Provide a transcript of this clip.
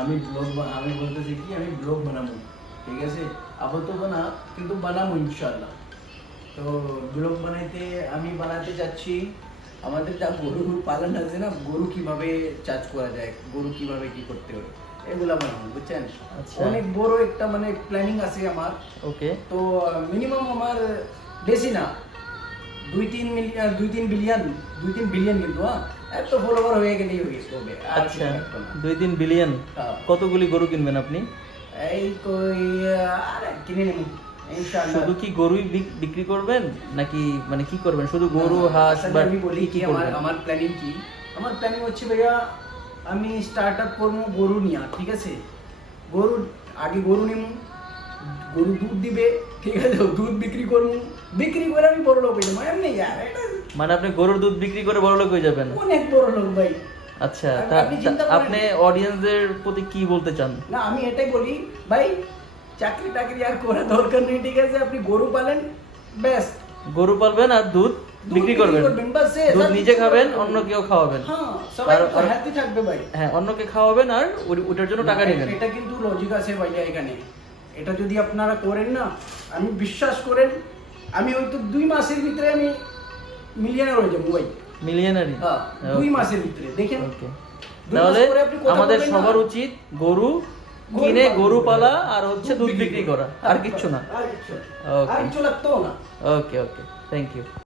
আমি বলতেছি কি আমি ব্লগ বানাবো, ঠিক আছে? আপাতত না, কিন্তু বানাবো ইনশাআল্লাহ। তো ব্লগ বানাতে যাচ্ছি। আমাদের যা গরু পালন আছে না, গরু কিভাবে চাষ করা যায়, গরু কিভাবে কি করতে হবে, এগুলা বানাবো, বুঝছেন? আচ্ছা। অনেক বড় একটা প্ল্যানিং আছে আমার। ওকে। তো মিনিমাম আমার বেশি না, 2-3 বিলিয়ন কিন্তু, হ্যাঁ, এত ফলোয়ার হয়ে গেলেই হবে। আর আচ্ছা, কিছু লাগবে না। 2-3 বিলিয়ন। হ্যাঁ। কতগুলি গরু কিনবেন আপনি? এই কই আর কিনে নেব ইনশাআল্লাহ। শুধু কি গরুই বিক্রি করবেন নাকি কি করবেন? শুধু গরু, হাঁস আসলে বা আমি বলি কি করবেন? আমার প্ল্যানিং কি, আমার প্ল্যানিং হচ্ছে ভাইয়া, আমি স্টার্ট আপ করবো গরু নিয়ে, ঠিক আছে? আগে গরু নিব, গরু দুধ দিবে, ঠিক আছে? দুধ বিক্রি করবো, বিক্রি করে আমি বড় লোক হয়ে যাবো। এমনি ইয়ার এটা আপনি গরুর দুধ বিক্রি করে বড়লোক হয়ে যাবেন? অনেক বড় লোক ভাই। আচ্ছা, আপনি চিন্তা করেন। আপনি অডিয়েন্সদের প্রতি কি বলতে চান? না, আমি এটাই বলি ভাই, চাকরি টাকরি আর করার দরকার নেই, ঠিক আছে? আপনি গরু পালেন, ব্যাস। গরু পালবেন আর দুধ বিক্রি করবেন, বাস, দুধ নিজে খাবেন, অন্য কেউ খাওয়াবেন। হ্যাঁ, সবাই আর হ্যাপি থাকবে ভাই। হ্যাঁ, অন্যকে খাওয়াবেন আর ওটার জন্য টাকা নেবেন। এটা কিন্তু লজিক আছে ভাইয়া এখানে। এটা যদি আপনারা করেন না, আমি বিশ্বাস করেন, আমি হয়তো 2 মাসের ভিতরে আমি মিলিয়নার হয়ে যাবো ভাই। মিলিয়নারি? হ্যাঁ, 2 মাসের ভিতরে দেখেন। ওকে। 2 মাস তাহলে পরে আপনি কথা আমাদের বলবেন না। সবার উচিত গরু কিনে গরু পালা আর দুধ বিক্রি করা, আর কিচ্ছু না। আর কিচ্ছু না। ওকে। আর কিছু লাগতো না। ওকে, ওকে, থ্যাংক ইউ।